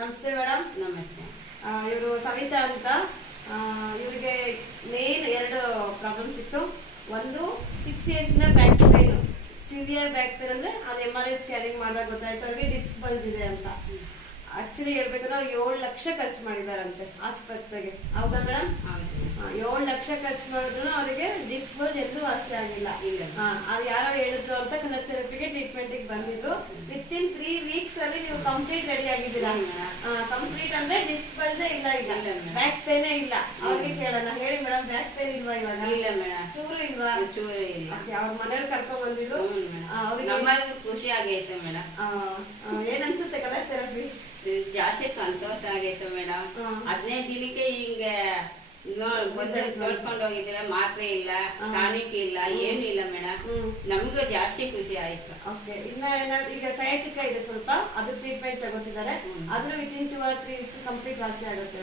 ನಮಸ್ತೆ ಮೇಡಮ್. ನಮಸ್ತೆ. ಇವರು ಸವಿತಾ ಅಂತ. ಇವರಿಗೆ ಮೇನ್ 2 ಪ್ರಾಬ್ಲಮ್ಸ್ ಇತ್ತು. ಒಂದು 6 years ಇಂದ back pain, severe back pain ಅಂದ್ರೆ ಅದು MRI ಸ್ಕ್ಯಾನಿಂಗ್ ಮಾಡಿದಾಗ ಗೊತ್ತಾಯ್ತು ಅವ್ರಿಗೆ ಡಿಸ್ಕ್ ಬಲ್ಜ್ ಇದೆ ಅಂತ. ಆಕ್ಚುಲಿ ಹೇಳ್ಬೇಕಂದ್ರೆ ಅವ್ರು 7 ಲಕ್ಷ ಖರ್ಚು ಮಾಡಿದಾರಂತೆ ಆಸ್ಪತ್ರೆಗೆ. ಹೌದಾ ಮೇಡಮ್? 7 ಲಕ್ಷ ಖರ್ಚು ಮಾಡಿದ್ರು ಅವರಿಗೆ ಡಿಸ್ಕ್ ಬಲ್ಜ್ ಎಲ್ಲೂ ವಾಸಿ ಆಗಿಲ್ಲ. ಅದು ಯಾರೋ ಹೇಳಿದ್ರು ಅಂತ ಕನೆಕ್ಟ್ ಥೆರಪಿಗೆ ಟ್ರೀಟ್ಮೆಂಟ್ ಬಂದಿದ್ರು. ವಿತಿನ್ 3 weeks ಅಲ್ಲಿ ನೀವು ಕಂಪ್ಲೀಟ್ ರೆಡಿ ಆಗಿದ್ದೀರಾ. ಕಂಪ್ಲೀಟ್ ಅಂದ್ರೆ ಡಿಸ್ಕ್ ಬಲ್ಜೇ ಇಲ್ಲ, ಈಗ ಬ್ಯಾಕ್ ಪೇನೇ ಇಲ್ಲ. ಅವ್ರಿಗೆ ಕೇಳೋಣ, ಹೇಳಿ ಮೇಡಮ್, ಬ್ಯಾಕ್ ಪೇನ್ ಇಲ್ವಾ ಇವಾಗ? ಇಲ್ಲ ಮೇಡಮ್, ಚೂರು ಇಲ್ವಾ? ಚೂರು ಇಲ್ಲ. ಅವ್ರ ಮನೇಲಿ ಕರ್ಕೊಂಡ್ ಬಂದಿದ್ರು. ಅವ್ರಿಗೆ ಖುಷಿ ಆಗೈತೆ ಮೇಡಮ್. ಏನ್ ಅನ್ಸುತ್ತೆ ಕಲರ್ ಥೆರಪಿ? ಜಾಸ್ತಿ ಸಂತೋಷ ಆಗೈತೆ ಮೇಡಮ್. 15 ದಿನಕ್ಕೆ ಹಿಂಗ ತೋರ್ಸ್ಕೊಂಡು ಹೋಗಿದ್ರೆ ಮಾತ್ರೆ ಇಲ್ಲ, ಟಾನಿಕ್ ಇಲ್ಲ, ಏನು ಇಲ್ಲ ಮೇಡಮ್. ನಮಗೂ ಜಾಸ್ತಿ ಖುಷಿ ಆಯ್ತು. ಓಕೆ, ಇನ್ನ ಏನಾದ್ರು ಈಗ ಸಯಾಟಿಕ ಇದೆ ಸ್ವಲ್ಪ, ಅದು ಟ್ರೀಟ್ಮೆಂಟ್ ತಗೋತಿದ್ದಾರೆ. ಆದ್ರೂ ವಿತಿನ್ 2 or 3 weeks ಕಂಪ್ಲೀಟ್ ವಾಸಿ ಆಗುತ್ತೆ.